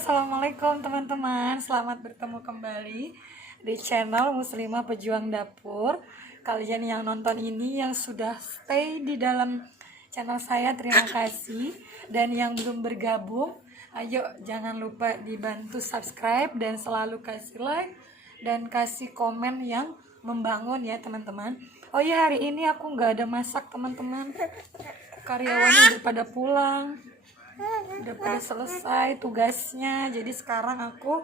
Assalamualaikum teman-teman. Selamat bertemu kembali di channel Muslimah Pejuang Dapur. Kalian yang nonton ini, yang sudah stay di dalam channel saya, terima kasih. Dan yang belum bergabung, ayo jangan lupa dibantu subscribe dan selalu kasih like dan kasih komen yang membangun ya teman-teman. Oh ya, hari ini aku nggak ada masak teman-teman. Karyawannya udah pada pulang, udah pada selesai tugasnya. Jadi sekarang aku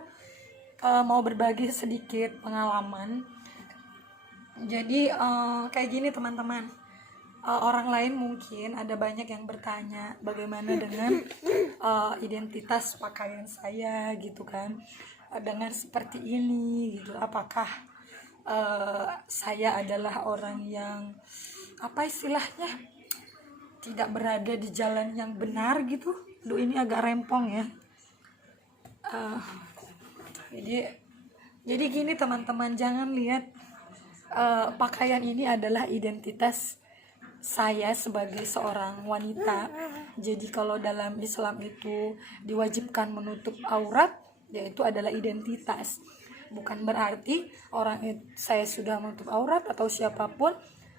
mau berbagi sedikit pengalaman. Jadi kayak gini teman-teman, orang lain mungkin ada banyak yang bertanya bagaimana dengan identitas pakaian saya gitu kan, dengan seperti ini gitu. Apakah saya adalah orang yang apa istilahnya, tidak berada di jalan yang benar gitu. Duh, ini agak rempong ya. Jadi gini teman-teman, jangan lihat pakaian ini adalah identitas saya sebagai seorang wanita. Jadi kalau dalam Islam itu diwajibkan menutup aurat, yaitu adalah identitas. Bukan berarti saya sudah menutup aurat atau siapapun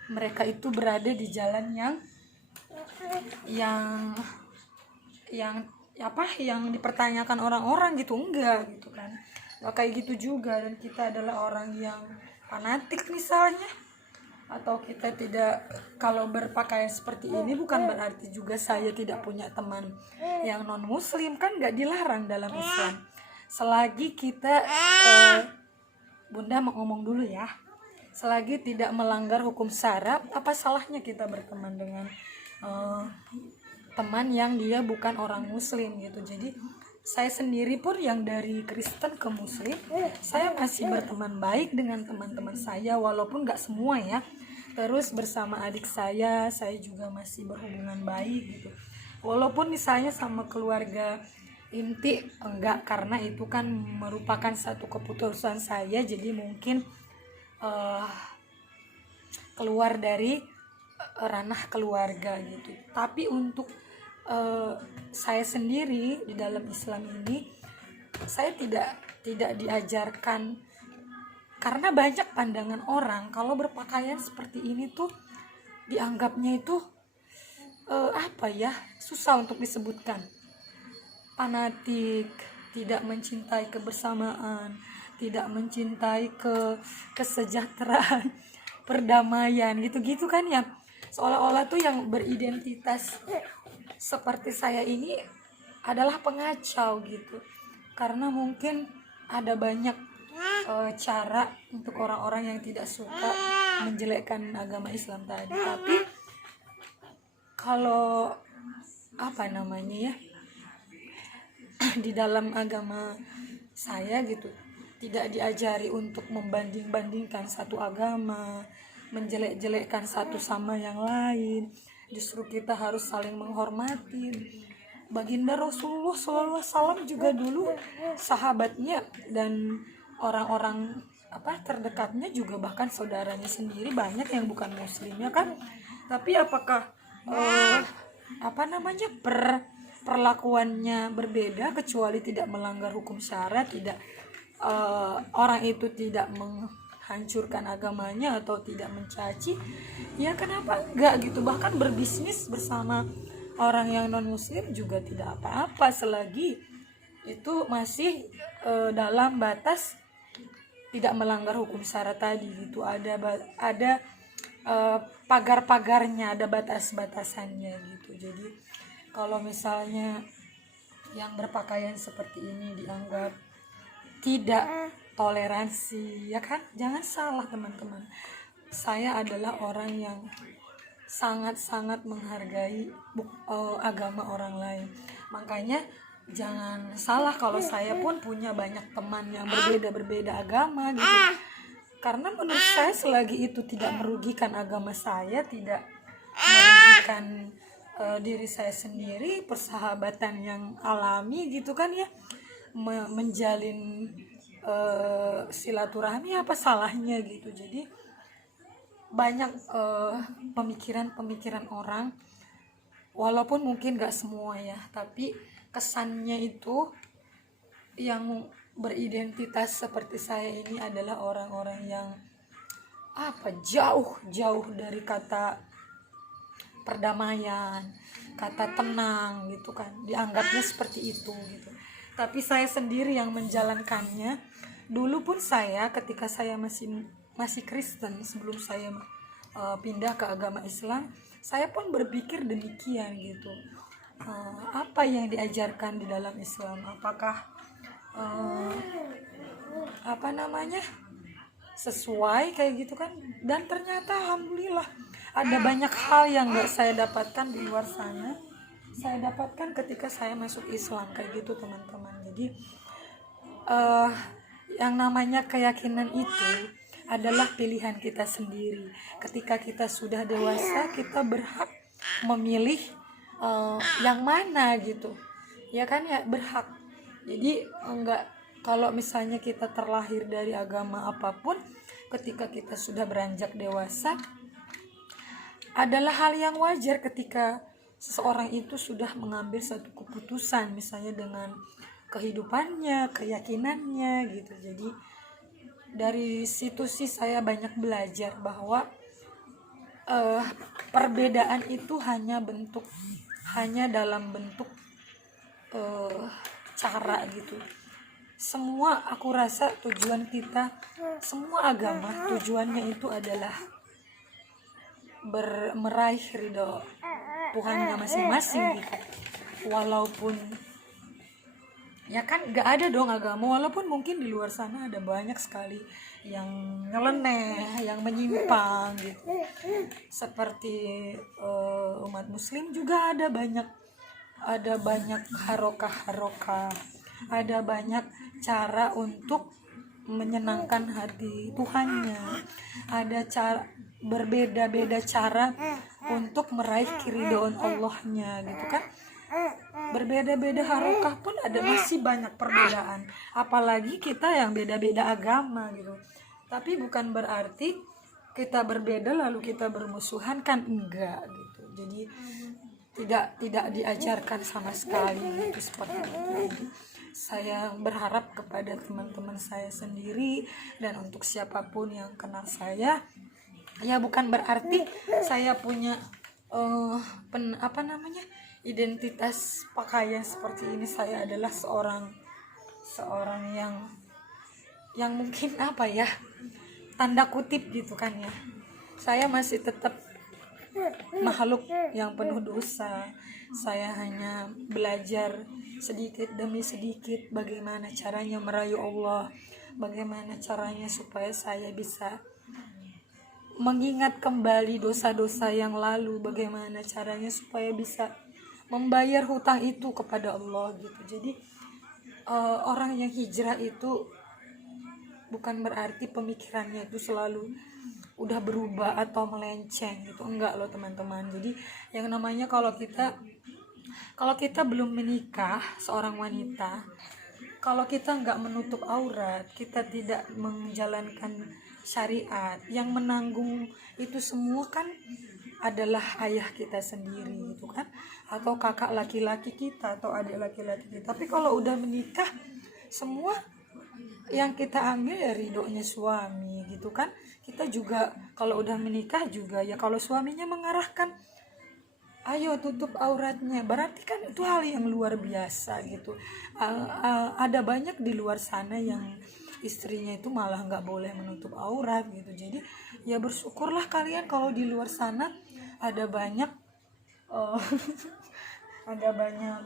mereka itu berada di jalan yang dipertanyakan orang-orang gitu, enggak gitu kan. Nah, kayak gitu juga. Dan kita adalah orang yang fanatik misalnya, atau kita tidak, kalau berpakaian seperti ini bukan berarti juga saya tidak punya teman yang non muslim, kan nggak dilarang dalam Islam selagi kita Bunda mau ngomong dulu ya, selagi tidak melanggar hukum syara. Apa salahnya kita berteman dengan teman yang dia bukan orang muslim gitu. Jadi saya sendiri pun yang dari Kristen ke muslim, saya masih berteman baik dengan teman-teman saya, walaupun gak semua ya. Terus bersama adik saya juga masih berhubungan baik gitu. Walaupun misalnya sama keluarga inti enggak, karena itu kan merupakan satu keputusan saya, jadi mungkin keluar dari ranah keluarga gitu. Tapi untuk saya sendiri di dalam Islam ini, saya tidak diajarkan, karena banyak pandangan orang kalau berpakaian seperti ini tuh dianggapnya itu susah untuk disebutkan, fanatik, tidak mencintai kebersamaan, tidak mencintai kesejahteraan, perdamaian gitu-gitu kan ya. Seolah-olah tuh yang beridentitas seperti saya ini adalah pengacau gitu. Karena mungkin ada banyak cara untuk orang-orang yang tidak suka menjelekkan agama Islam tadi. Tapi kalau di dalam agama saya gitu, tidak diajari untuk membanding-bandingkan satu agama, menjelek-jelekkan satu sama yang lain. Justru kita harus saling menghormati. Baginda Rasulullah SAW juga dulu sahabatnya dan orang-orang terdekatnya juga, bahkan saudaranya sendiri banyak yang bukan muslim ya kan. Tapi apakah perlakuannya berbeda, kecuali tidak melanggar hukum syara, tidak orang itu tidak menghancurkan agamanya atau tidak mencaci, ya kenapa enggak gitu. Bahkan berbisnis bersama orang yang non muslim juga tidak apa-apa, selagi itu masih dalam batas tidak melanggar hukum syara tadi gitu. Ada pagar-pagarnya, ada batas-batasannya gitu. Jadi kalau misalnya yang berpakaian seperti ini dianggap tidak toleransi, ya kan, jangan salah teman-teman. Saya adalah orang yang sangat-sangat menghargai agama orang lain. Makanya jangan salah kalau saya pun punya banyak teman yang berbeda agama gitu. Karena menurut saya selagi itu tidak merugikan agama saya, tidak merugikan diri saya sendiri, persahabatan yang alami gitu kan ya, menjalin silaturahmi, apa salahnya gitu. Jadi banyak pemikiran orang, walaupun mungkin gak semua ya, tapi kesannya itu yang beridentitas seperti saya ini adalah orang-orang yang jauh dari kata perdamaian, kata tenang gitu kan, dianggapnya seperti itu gitu. Tapi saya sendiri yang menjalankannya. Dulu pun saya ketika saya masih Kristen, sebelum saya pindah ke agama Islam, saya pun berpikir demikian gitu. Apa yang diajarkan di dalam Islam, apakah sesuai kayak gitu kan. Dan ternyata alhamdulillah ada banyak hal yang gak saya dapatkan di luar sana, saya dapatkan ketika saya masuk Islam kayak gitu teman-teman. Jadi yang namanya keyakinan itu adalah pilihan kita sendiri. Ketika kita sudah dewasa, kita berhak memilih yang mana gitu, ya kan, ya berhak. Jadi enggak, kalau misalnya kita terlahir dari agama apapun, ketika kita sudah beranjak dewasa, adalah hal yang wajar ketika seseorang itu sudah mengambil satu keputusan, misalnya dengan kehidupannya, keyakinannya gitu. Jadi dari situ sih saya banyak belajar bahwa perbedaan itu hanya dalam bentuk cara gitu. Semua, aku rasa tujuan kita, semua agama tujuannya itu adalah meraih ridho Tuhannya masing-masing gitu. Walaupun ya kan gak ada dong agama, walaupun mungkin di luar sana ada banyak sekali yang nyeleneh, yang menyimpang gitu. Seperti umat muslim juga ada banyak harokah, ada banyak cara untuk menyenangkan hati Tuhannya, ada cara berbeda-beda cara untuk meraih keridhaan Allahnya gitu kan. Berbeda-beda harokah pun ada, masih banyak perbedaan, apalagi kita yang beda-beda agama gitu. Tapi bukan berarti kita berbeda lalu kita bermusuhan, kan enggak gitu. Jadi tidak diajarkan sama sekali gitu, seperti itu. Saya berharap kepada teman-teman saya sendiri dan untuk siapapun yang kenal saya, ya bukan berarti saya punya identitas pakaian seperti ini. Saya adalah seorang yang mungkin tanda kutip gitu kan ya. Saya masih tetap makhluk yang penuh dosa. Saya hanya belajar sedikit demi sedikit bagaimana caranya merayu Allah, bagaimana caranya supaya saya bisa mengingat kembali dosa-dosa yang lalu, bagaimana caranya supaya bisa membayar hutang itu kepada Allah gitu. Jadi orang yang hijrah itu bukan berarti pemikirannya itu selalu udah berubah atau melenceng gitu, enggak loh teman-teman. Jadi yang namanya kalau kita belum menikah, seorang wanita, kalau kita nggak menutup aurat, kita tidak menjalankan syariat, yang menanggung itu semua kan adalah ayah kita sendiri gitu kan, atau kakak laki-laki kita atau adik laki-laki kita. Tapi kalau udah menikah, semua yang kita ambil ya ridhonya suami gitu kan. Kita juga kalau udah menikah juga ya, kalau suaminya mengarahkan ayo tutup auratnya, berarti kan itu hal yang luar biasa gitu. Ada banyak di luar sana yang istrinya itu malah nggak boleh menutup aurat gitu. Jadi ya bersyukurlah kalian kalau di luar sana ada banyak ada banyak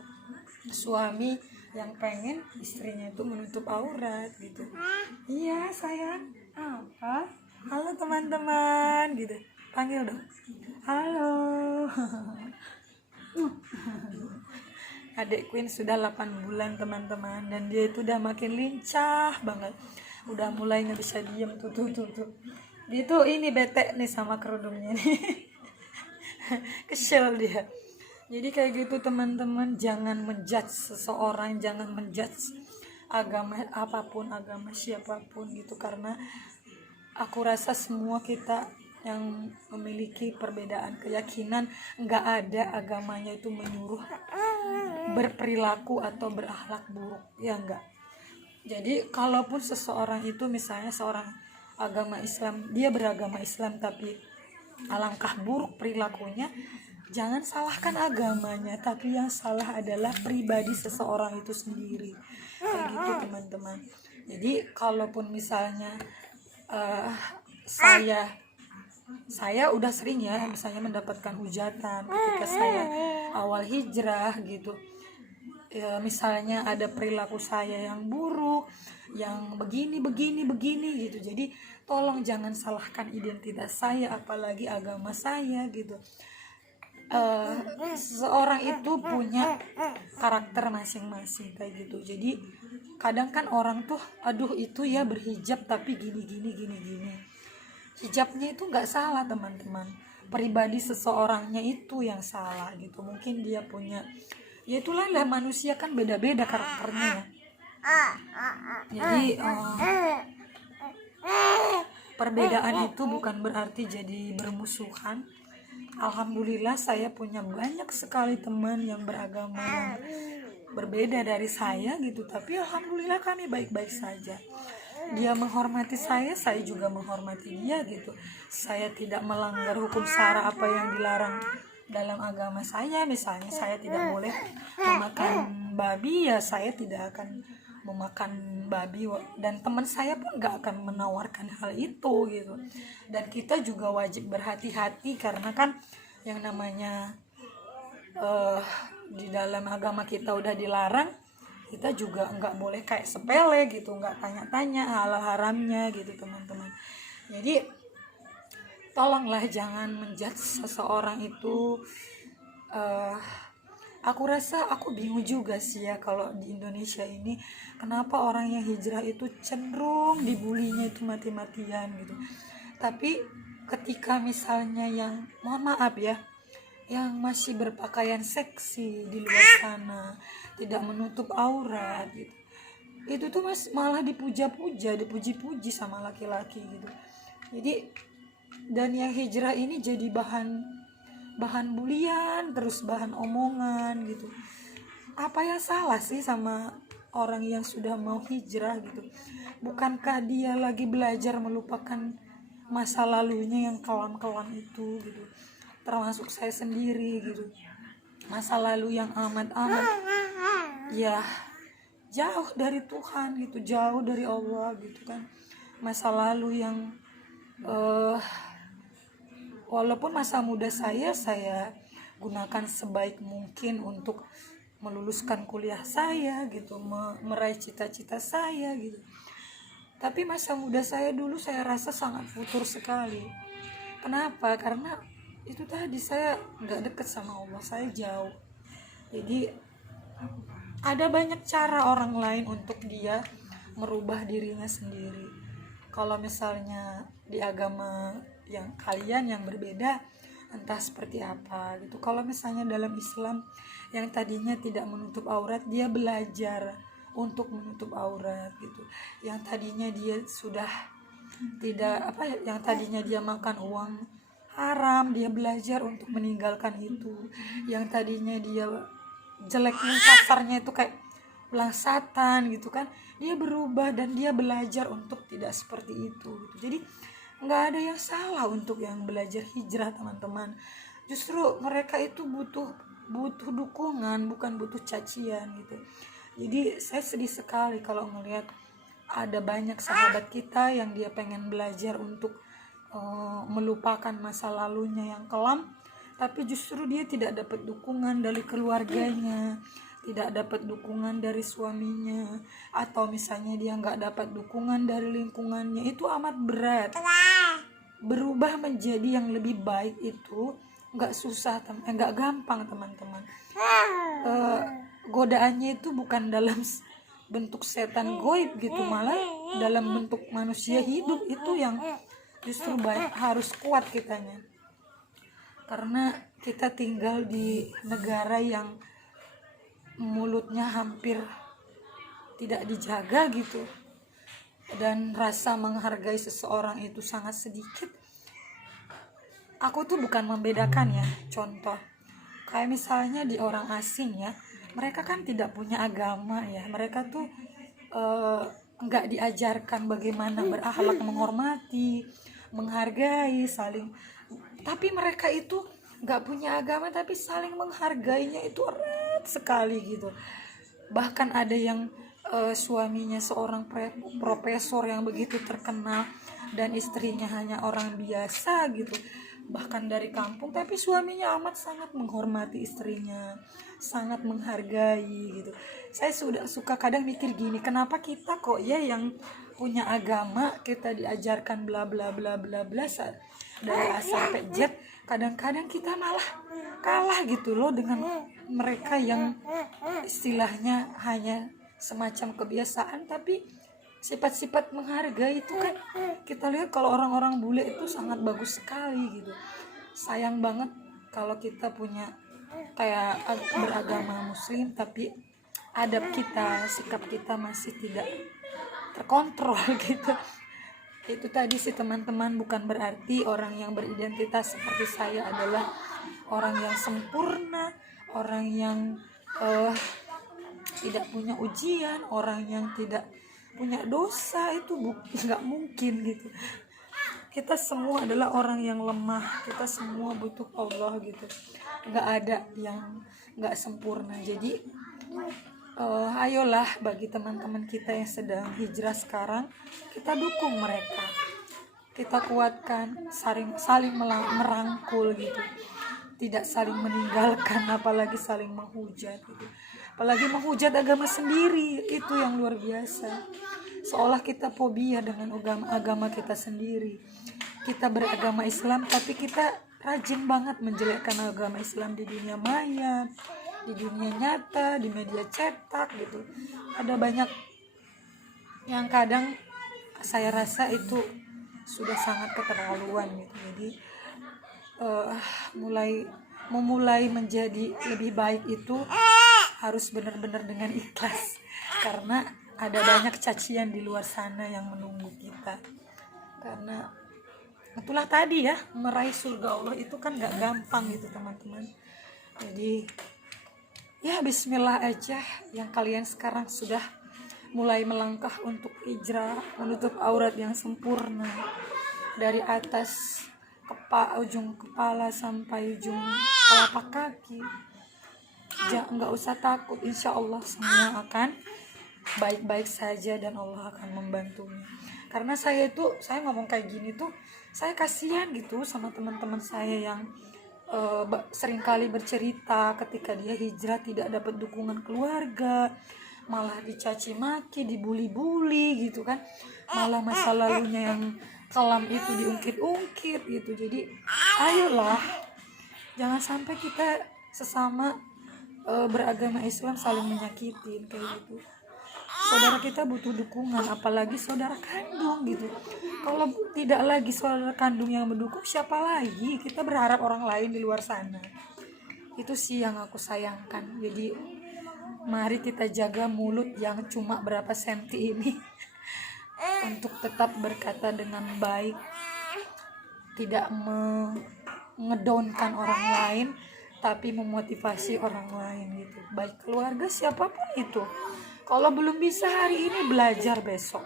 suami yang pengen istrinya itu menutup aurat gitu. Iya sayang, apa? Halo teman-teman gitu, panggil dong, halo. Adik Queen sudah 8 bulan teman-teman, dan dia itu udah makin lincah banget, udah mulai nggak bisa diem tuh. Dia tuh ini bete nih sama kerudungnya nih. Kesel dia. Jadi kayak gitu teman-teman, jangan menjudge seseorang, jangan menjudge agama apapun, agama siapapun gitu, karena aku rasa semua kita yang memiliki perbedaan keyakinan, nggak ada agamanya itu menyuruh berperilaku atau berakhlak buruk, ya enggak. Jadi kalaupun seseorang itu misalnya seorang agama Islam, dia beragama Islam tapi alangkah buruk perilakunya, jangan salahkan agamanya, tapi yang salah adalah pribadi seseorang itu sendiri. Kayak gitu teman-teman. Jadi kalaupun misalnya eh, saya udah sering ya misalnya mendapatkan hujatan ketika saya awal hijrah gitu ya, misalnya ada perilaku saya yang buruk, yang begini gitu. Jadi tolong jangan salahkan identitas saya, apalagi agama saya gitu. Seseorang itu punya karakter masing-masing kayak gitu. Jadi kadang kan orang tuh aduh itu ya berhijab tapi gini. Hijabnya itu nggak salah teman-teman, pribadi seseorangnya itu yang salah gitu. Mungkin dia punya, ya itulah lah, manusia kan beda-beda karakternya ya. Jadi perbedaan itu bukan berarti jadi bermusuhan. Alhamdulillah saya punya banyak sekali teman yang beragama yang berbeda dari saya gitu, tapi alhamdulillah kami baik-baik saja. Dia menghormati saya juga menghormati dia gitu. Saya tidak melanggar hukum syara apa yang dilarang dalam agama saya. Misalnya saya tidak boleh memakan babi, ya saya tidak akan memakan babi, dan teman saya pun gak akan menawarkan hal itu gitu. Dan kita juga wajib berhati-hati karena kan yang namanya di dalam agama kita udah dilarang, kita juga nggak boleh kayak sepele gitu, nggak tanya-tanya hal haramnya gitu teman-teman. Jadi tolonglah jangan menjudge seseorang itu. Aku rasa aku bingung juga sih ya kalau di Indonesia ini kenapa orang yang hijrah itu cenderung dibulinya itu mati-matian gitu. Tapi ketika misalnya yang mohon maaf ya, yang masih berpakaian seksi di luar sana, tidak menutup aurat gitu, itu tuh malah dipuja-puja, dipuji-puji sama laki-laki gitu. Jadi dan yang hijrah ini jadi bahan bulian, terus bahan omongan gitu. Apa yang salah sih sama orang yang sudah mau hijrah gitu? Bukankah dia lagi belajar melupakan masa lalunya yang kelam-kelam itu gitu? Termasuk saya sendiri gitu, masa lalu yang amat-amat ya jauh dari Tuhan gitu, jauh dari Allah gitu kan. Masa lalu yang walaupun masa muda saya gunakan sebaik mungkin untuk meluluskan kuliah saya gitu, meraih cita-cita saya gitu. Tapi masa muda saya dulu saya rasa sangat futur sekali. Kenapa? Karena itu tadi, saya nggak deket sama Allah, saya jauh. Jadi ada banyak cara orang lain untuk dia merubah dirinya sendiri. Kalau misalnya di agama yang kalian yang berbeda, entah seperti apa gitu. Kalau misalnya dalam Islam yang tadinya tidak menutup aurat, dia belajar untuk menutup aurat gitu. Yang tadinya dia sudah tidak yang tadinya dia makan uang haram, dia belajar untuk meninggalkan itu. Yang tadinya dia jeleknya kasarnya itu kayak belangsatan gitu kan, dia berubah dan dia belajar untuk tidak seperti itu gitu. Jadi nggak ada yang salah untuk yang belajar hijrah teman-teman. Justru mereka itu butuh dukungan, bukan butuh cacian gitu. Jadi saya sedih sekali kalau melihat ada banyak sahabat kita yang dia pengen belajar untuk melupakan masa lalunya yang kelam, tapi justru dia tidak dapat dukungan dari keluarganya, tidak dapat dukungan dari suaminya, atau misalnya dia nggak dapat dukungan dari lingkungannya. Itu amat berat. Berubah menjadi yang lebih baik itu nggak susah, nggak gampang teman-teman. Godaannya itu bukan dalam bentuk setan goib gitu, malah dalam bentuk manusia hidup itu yang justru harus kuat kitanya. Karena kita tinggal di negara yang mulutnya hampir tidak dijaga gitu, dan rasa menghargai seseorang itu sangat sedikit. Aku tuh bukan membedakan ya, contoh kayak misalnya di orang asing ya, mereka kan tidak punya agama ya, mereka tuh nggak diajarkan bagaimana berakhlak, menghormati, menghargai, saling. Tapi mereka itu nggak punya agama tapi saling menghargainya itu erat sekali gitu. Bahkan ada yang suaminya seorang profesor yang begitu terkenal dan istrinya hanya orang biasa gitu, bahkan dari kampung, tapi suaminya amat sangat menghormati istrinya, sangat menghargai gitu. Saya sudah suka kadang mikir gini, kenapa kita kok ya yang punya agama kita diajarkan bla bla bla bla bla dari A sampai Z, kadang-kadang kita malah kalah gitu loh dengan mereka yang istilahnya hanya semacam kebiasaan, tapi sifat-sifat menghargai itu kan kita lihat kalau orang-orang bule itu sangat bagus sekali gitu. Sayang banget kalau kita punya kayak beragama muslim tapi adab kita, sikap kita masih tidak terkontrol gitu. Itu tadi sih teman-teman, bukan berarti orang yang beridentitas seperti saya adalah orang yang sempurna, orang yang tidak punya ujian, orang yang tidak punya dosa. Itu nggak mungkin gitu. Kita semua adalah orang yang lemah, kita semua butuh Allah gitu, nggak ada yang nggak sempurna. Jadi ayolah bagi teman-teman kita yang sedang hijrah sekarang, kita dukung mereka, kita kuatkan, saling merangkul gitu, tidak saling meninggalkan, apalagi saling menghujat gitu. Apalagi menghujat agama sendiri, itu yang luar biasa. Seolah kita fobia dengan agama kita sendiri. Kita beragama Islam tapi kita rajin banget menjelekkan agama Islam di dunia maya, di dunia nyata, di media cetak gitu. Ada banyak yang kadang saya rasa itu sudah sangat keterlaluan gitu. Jadi memulai menjadi lebih baik itu harus benar-benar dengan ikhlas, karena ada banyak cacian di luar sana yang menunggu kita. Karena itulah tadi ya, meraih surga Allah itu kan gak gampang gitu teman-teman. Jadi ya bismillah aja yang kalian sekarang sudah mulai melangkah untuk hijrah, menutup aurat yang sempurna dari atas ujung kepala sampai ujung telapak kaki. Nggak usah takut, insya Allah semua akan baik-baik saja dan Allah akan membantunya. Karena saya ngomong kayak gini tuh saya kasihan gitu sama teman-teman saya yang seringkali bercerita ketika dia hijrah tidak dapat dukungan keluarga, malah dicaci maki, dibuli-buli gitu kan, malah masa lalunya yang kelam itu diungkit-ungkit gitu. Jadi ayolah, jangan sampai kita sesama beragama Islam saling menyakitin kayak gitu. Saudara kita butuh dukungan, apalagi saudara kandung gitu. Kalau tidak lagi saudara kandung yang mendukung, siapa lagi? Kita berharap orang lain di luar sana. Itu sih yang aku sayangkan. Jadi mari kita jaga mulut yang cuma berapa senti ini untuk tetap berkata dengan baik, tidak mengedownkan orang lain, tapi memotivasi orang lain gitu. Baik keluarga siapapun itu. Kalau belum bisa hari ini, belajar besok.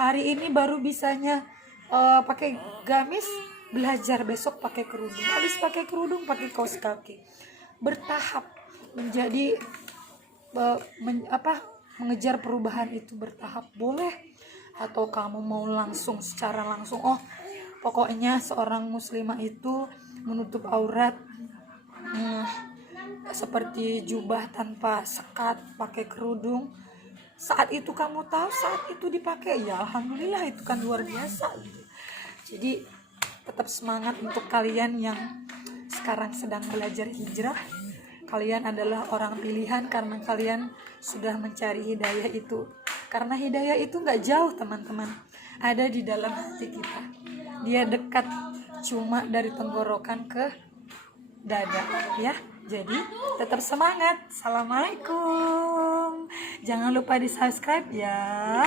Hari ini baru bisanya pakai gamis, belajar besok pakai kerudung. Habis pakai kerudung pakai kaos kaki. Bertahap menjadi mengejar perubahan itu bertahap boleh. Atau kamu mau secara langsung, pokoknya seorang muslimah itu menutup aurat seperti jubah tanpa sekat, pakai kerudung. Saat itu kamu tahu, saat itu dipakai, ya alhamdulillah, itu kan luar biasa gitu. Jadi tetap semangat untuk kalian yang sekarang sedang belajar hijrah. Kalian adalah orang pilihan karena kalian sudah mencari hidayah itu. Karena hidayah itu gak jauh teman-teman, ada di dalam hati kita. Dia dekat, cuma dari tenggorokan ke dada ya. Jadi tetap semangat. Assalamualaikum. Jangan lupa di subscribe ya.